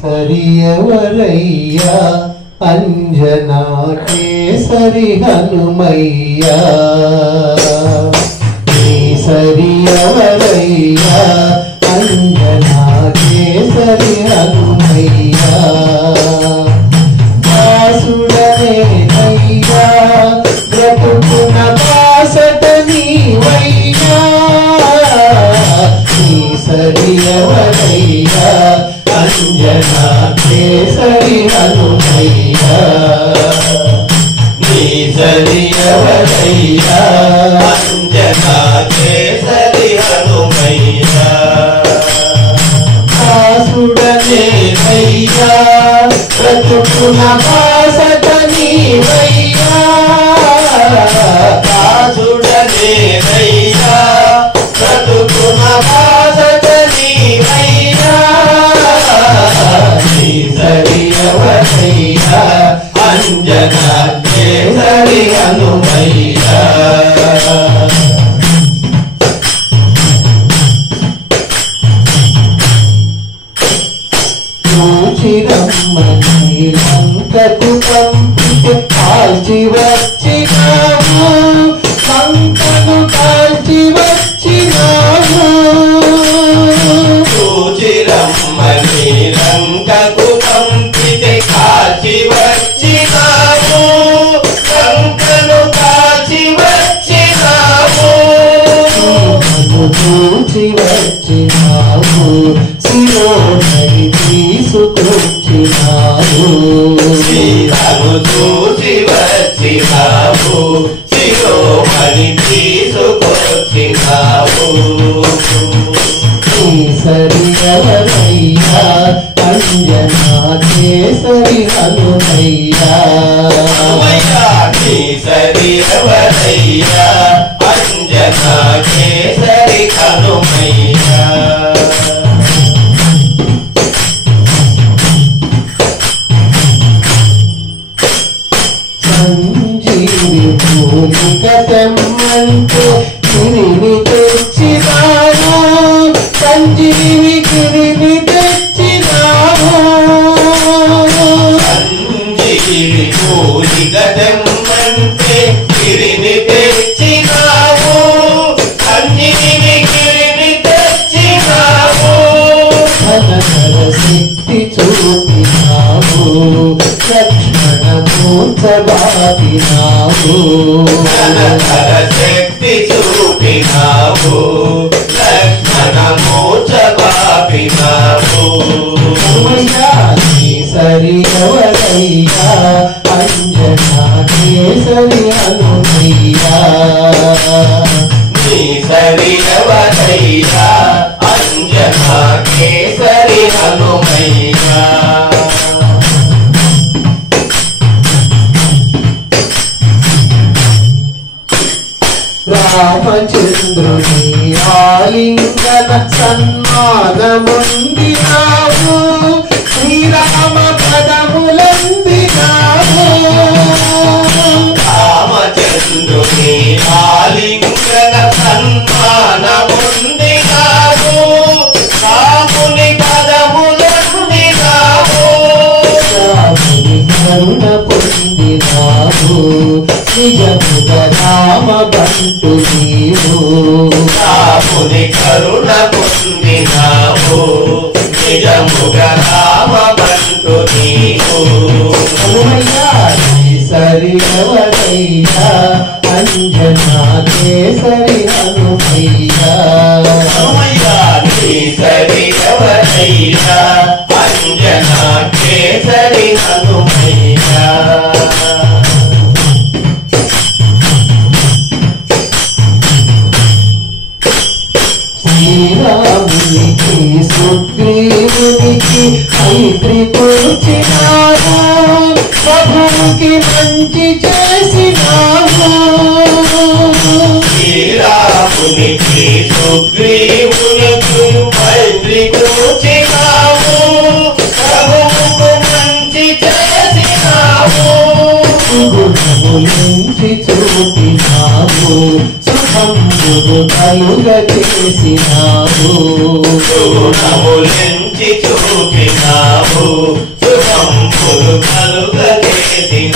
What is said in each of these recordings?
సరియవరయ్యా అంజనా కేసరి హనుమయ్యా సరియవరయ్యా అంజనా కేసరి హనుమయ్యా దాసుడనేనయ్యా బ్రతుకున బాసట నీవయ్యా సరియవరయ్యా అంజనా కేసరి హనుమయ్యా సరియవరయ్యా అంజనా కేసరి హనుమయ్యా దాసుడనేనయ్యా బ్రతుకున బాసట నీవయ్యా దాసుడనేనయ్యా బ్రతుకున బాసట నీవయ్యా సరియవరయ్యా అంజనా కేసరి హనుమయ్యా చూచిరమ్మని లంకకు పంపితే కాల్చి వచ్చినావు లంకను కాల్చి వచ్చినావు చూచిరమ్మని లంకకు పంపితే కాల్చి వచ్చినావు లంకను కాల్చి వచ్చినావు చూచి వచ్చినావు శిరోమణి తీసుకొచ్చినావు సీతను చూచి వచ్చినావు శిరోమణి తీసుకొచ్చినావు సరియవరయ్యా అంజనా కేసరి హనుమయ్యా సరియవరయ్యా అంజనా కేసరి హనుమయ్యా సంజీవి మూలిక తెమ్మంటే గిరిని తెచ్చినావు సంజీవి గిరిని తెచ్చినావు సంజీవి మూలిక తెమ్మంటే గిరిని తెచ్చినావు సంజీవి గిరిని తెచ్చినావు ధనకర శక్తి చూపినావు లక్ష్మణ మూర్ఛబాపినావు ధనకర శక్తి చూపినావు లక్ష్మణ మూర్ఛబాపినావు సరియవరయ్యా అంజనా కేసరి హనుమయ్యా సరియవరయ్యా అంజనా కేసరి హనుమయ్యా రామచంద్రుని ఆలింగన సన్మానముందినావు శ్రీరామ పదములందినావు రామచంద్రుని ఆలింగన సన్మానముందినావు రాముని పదములందినావు రాముని కరుణ పొందినావు నిజముగ రామ బంటు నీవు రాముని కరుణ పొందినావు నిజముగ రామ బంటు నీవు సరియవరయ్యా అంజనా కేసరి హనుమయ్యా సరియవరయ్యా అంజనా కేసరి హనుమయ్యా శ్రీరామునికి సుగ్రీవునికి మైత్రి కూర్చినావు ప్రభువుకి మంచి చేసినావు శ్రీరామునికి సుగ్రీవునికి మైత్రి కూర్చినావు ప్రభువుకు మంచి చేసినావు గుణములించి చూపినావు శుభంబులు కలుగ చేసినావు గుణములెంచి చూపినావు సుఖంపులు కలుగజేసినావు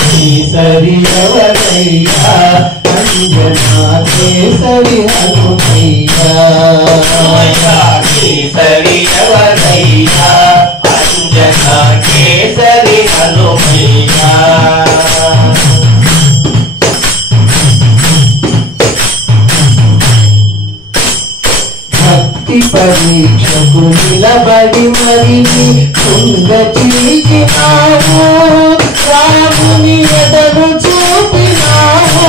కేసరి ఎవరయ్యా అంజనా కేసరి హనుమయ్యా కేసరి ఎవరయ్యా అంజనా కేసరి హనుమయ్యా భక్తి పరీక్షకు నిలబడి మరి కుంద చీల్చినావు రాముని ఎదరు చూపినావు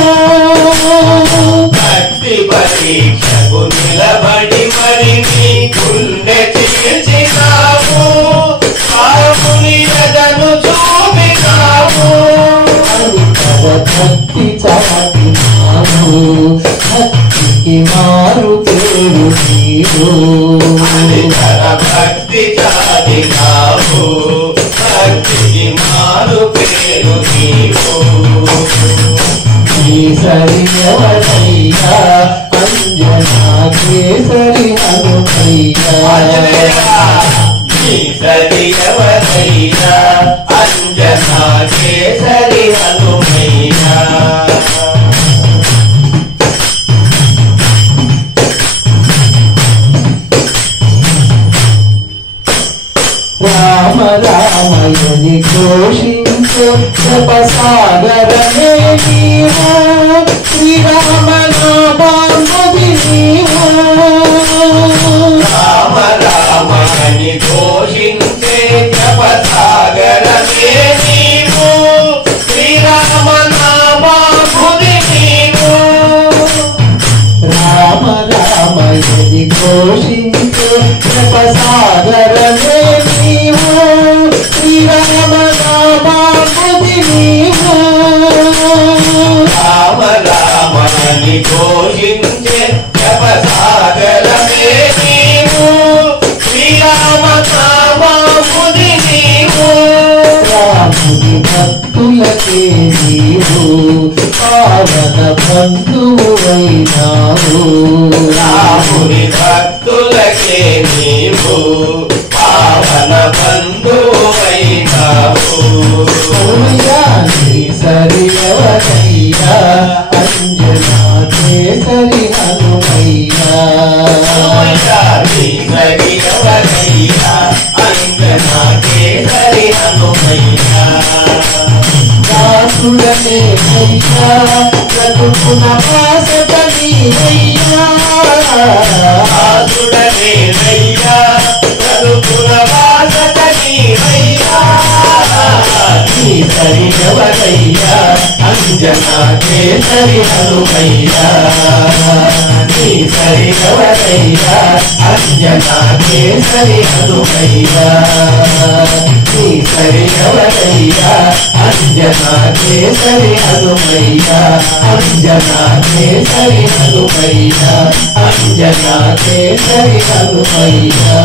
భక్తి పరీక్షకు నిలబడి మరి నీ గుండె చీల్చినావు రాముని ఎదను చూపినావు భక్తి చాటినావు భక్తికి మారు పేరు నీవు భక్తి చాటినావు భక్తికి మారు పేరు నీవు కేసరి ఎవరయ్యా అంజనా కేసరి హనుమయ్యా కేసరి ఎవరయ్యా అంజనా కేసరి హనుమయ్యా రామ రామయని ఘోషించే జపసాగరమే నీవు శ్రీరామ నామామది నీవు రామ రామ అని ఘోషించే జపసాగరమే నీవు శ్రీరామ నామామది నీవు రామ రామయని ఘోషించే జపసాగరమే నీవు శ్రీరామ నామామది నీవు రామ రామ అని ఘోషించే జపసాగరమే నీవు శ్రీరామ నామామది నీవు రాముని భక్తులకే నీవు పావన బంధువైనావు రాముని భక్తులకే నీవు పావన బంధువైనావు కేసరి ఎవరయ్యా అంజనా కేసరి హనుమయ్యా కేసరి ఎవరయ్యా అంజనా కేసరి హనుమయ్యా దాసుడనే అయ్యా బ్రతుకున పాసతని అయ్యా దాసుడనే అయ్యా బ్రతుకున పాసతని అయ్యా కేసరి ఎవరయ్యా అంజనా కేసరి హనుమయ్యా కేసరి ఎవరయ్యా అంజనా కేసరి హనుమయ్యా కేసరి ఎవరయ్యా అంజనా కేసరి హనుమయ్యా అంజనా కేసరి హనుమయ్యా అంజనా కేసరి హనుమయ్యా